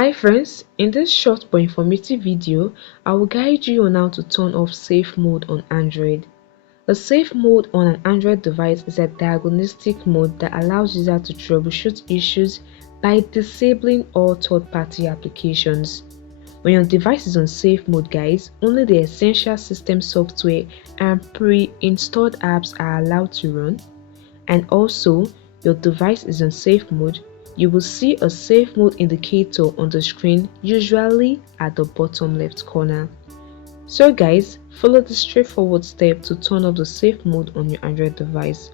Hi friends, in this short but informative video, I will guide you on how to turn off safe mode on Android. A safe mode on an Android device is a diagnostic mode that allows users to troubleshoot issues by disabling all third-party applications. When your device is on safe mode guys, only the essential system software and pre-installed apps are allowed to run. And also, your device is on safe mode, you will see a safe mode indicator on the screen, usually at the bottom left corner. So guys, follow the straightforward step to turn off the safe mode on your Android device.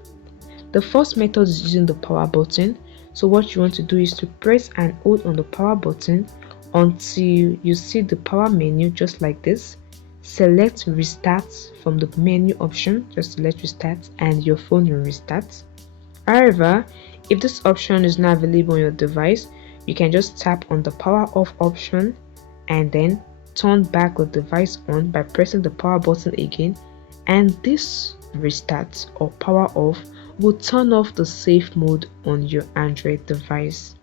The first method is using the power button. So what you want to do is to press and hold on the power button until you see the power menu just like this. Select restart from the menu option, just select restart and your phone will restart. However, if this option is not available on your device, you can just tap on the power off option and then turn back the device on by pressing the power button again, and this restart or power off will turn off the safe mode on your Android device.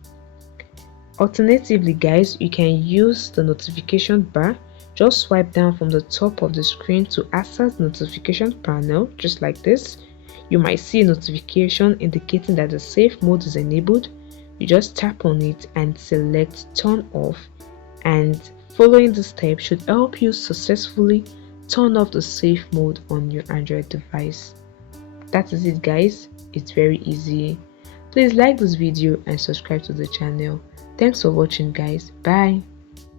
Alternatively guys, you can use the notification bar. Just swipe down from the top of the screen to access the notification panel just like this. You might see a notification indicating that the safe mode is enabled. You just tap on it and select turn off, and following the step should help you successfully turn off the safe mode on your Android device. That is it guys, it's very easy. Please like this video and subscribe to the channel. Thanks for watching guys, bye.